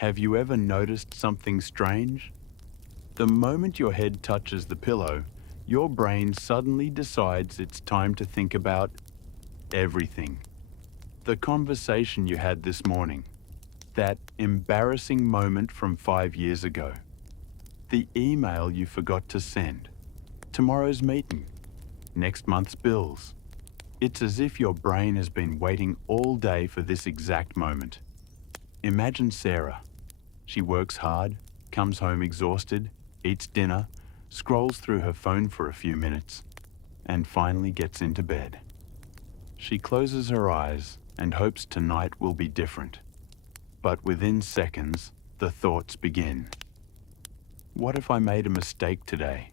Have you ever noticed something strange? The moment your head touches the pillow, your brain suddenly decides it's time to think about everything. The conversation you had this morning, that embarrassing moment from 5 years ago, the email you forgot to send, tomorrow's meeting, next month's bills. It's as if your brain has been waiting all day for this exact moment. Imagine Sarah. She works hard, comes home exhausted, eats dinner, scrolls through her phone for a few minutes, and finally gets into bed. She closes her eyes and hopes tonight will be different. But within seconds, the thoughts begin. What if I made a mistake today?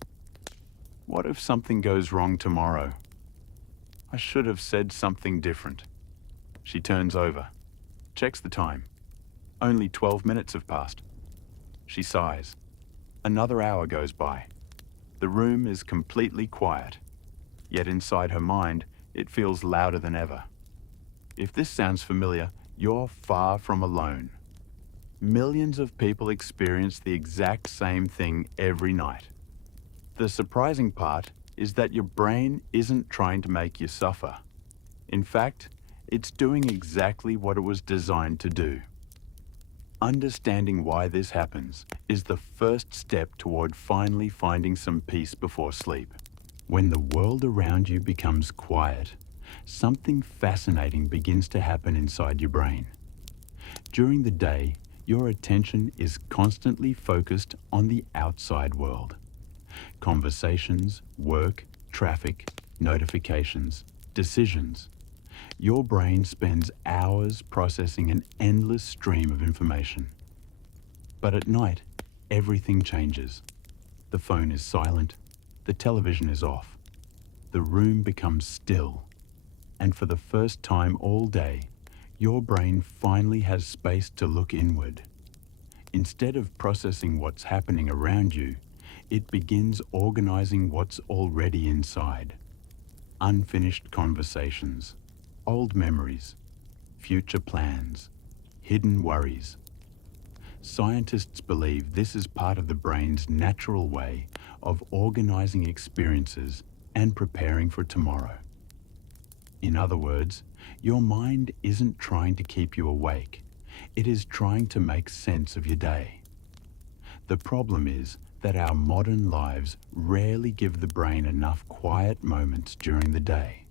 What if something goes wrong tomorrow? I should have said something different. She turns over, checks the time. Only 12 minutes have passed. She sighs. Another hour goes by. The room is completely quiet, yet inside her mind, it feels louder than ever. If this sounds familiar, you're far from alone. Millions of people experience the exact same thing every night. The surprising part is that your brain isn't trying to make you suffer. In fact, it's doing exactly what it was designed to do. Understanding why this happens is the first step toward finally finding some peace before sleep. When the world around you becomes quiet, something fascinating begins to happen inside your brain. During the day, your attention is constantly focused on the outside world. Conversations, work, traffic, notifications, decisions. Your brain spends hours processing an endless stream of information. But at night, everything changes. The phone is silent, the television is off, the room becomes still, and for the first time all day, your brain finally has space to look inward. Instead of processing what's happening around you, it begins organizing what's already inside. Unfinished conversations, old memories, future plans, hidden worries. Scientists believe this is part of the brain's natural way of organizing experiences and preparing for tomorrow. In other words, your mind isn't trying to keep you awake. It is trying to make sense of your day. The problem is that our modern lives rarely give the brain enough quiet moments during the day.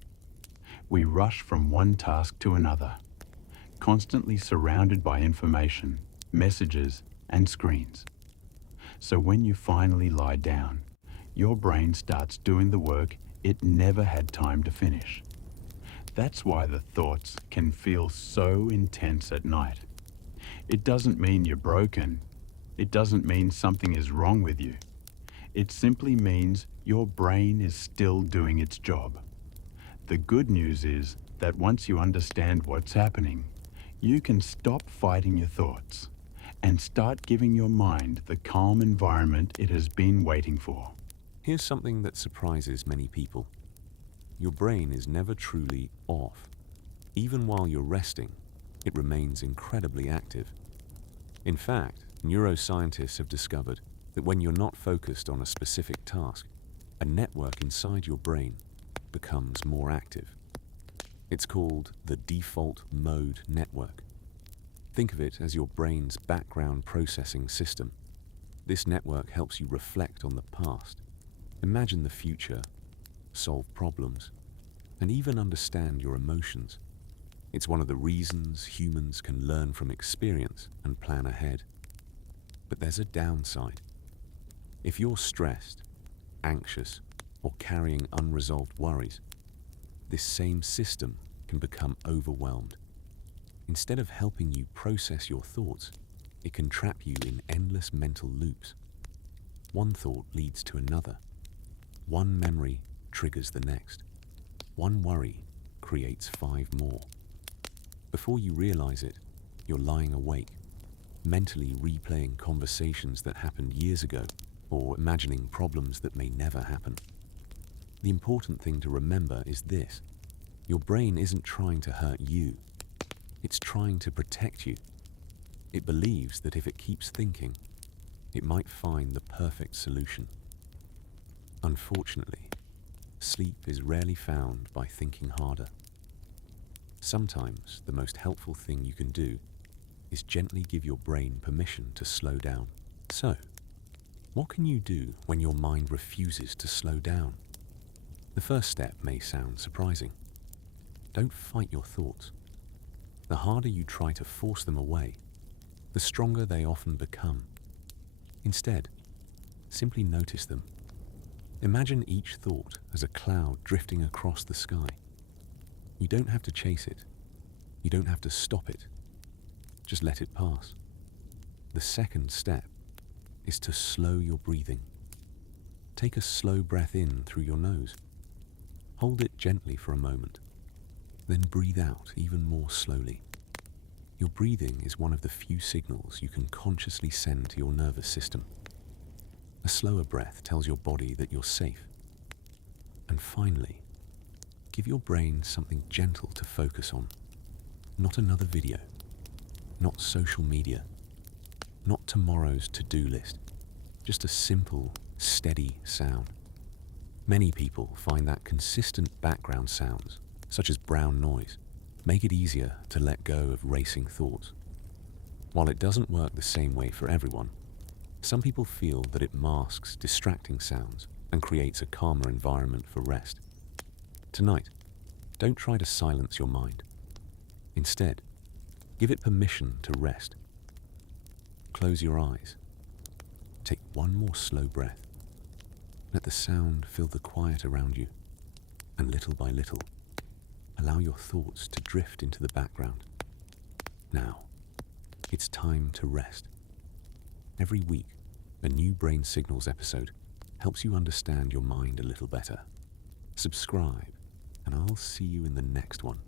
We rush from one task to another, constantly surrounded by information, messages, and screens. So when you finally lie down, your brain starts doing the work it never had time to finish. That's why the thoughts can feel so intense at night. It doesn't mean you're broken. It doesn't mean something is wrong with you. It simply means your brain is still doing its job. The good news is that once you understand what's happening, you can stop fighting your thoughts and start giving your mind the calm environment it has been waiting for. Here's something that surprises many people. Your brain is never truly off. Even while you're resting, it remains incredibly active. In fact, neuroscientists have discovered that when you're not focused on a specific task, a network inside your brain becomes more active. It's called the default mode network. Think of it as your brain's background processing system. This network helps you reflect on the past, imagine the future, solve problems, and even understand your emotions. It's one of the reasons humans can learn from experience and plan ahead. But there's a downside. If you're stressed, anxious, or carrying unresolved worries, this same system can become overwhelmed. Instead of helping you process your thoughts, it can trap you in endless mental loops. One thought leads to another. One memory triggers the next. One worry creates 5 more. Before you realize it, you're lying awake, mentally replaying conversations that happened years ago, or imagining problems that may never happen. The important thing to remember is this: your brain isn't trying to hurt you. It's trying to protect you. It believes that if it keeps thinking, it might find the perfect solution. Unfortunately, sleep is rarely found by thinking harder. Sometimes the most helpful thing you can do is gently give your brain permission to slow down. So, what can you do when your mind refuses to slow down? The first step may sound surprising. Don't fight your thoughts. The harder you try to force them away, the stronger they often become. Instead, simply notice them. Imagine each thought as a cloud drifting across the sky. You don't have to chase it. You don't have to stop it. Just let it pass. The second step is to slow your breathing. Take a slow breath in through your nose. Hold it gently for a moment. Then breathe out even more slowly. Your breathing is one of the few signals you can consciously send to your nervous system. A slower breath tells your body that you're safe. And finally, give your brain something gentle to focus on. Not another video. Not social media. Not tomorrow's to-do list. Just a simple, steady sound. Many people find that consistent background sounds, such as brown noise, make it easier to let go of racing thoughts. While it doesn't work the same way for everyone, some people feel that it masks distracting sounds and creates a calmer environment for rest. Tonight, don't try to silence your mind. Instead, give it permission to rest. Close your eyes. Take one more slow breath. Let the sound fill the quiet around you, and little by little, allow your thoughts to drift into the background. Now, it's time to rest. Every week, a new Brain Signals episode helps you understand your mind a little better. Subscribe, and I'll see you in the next one.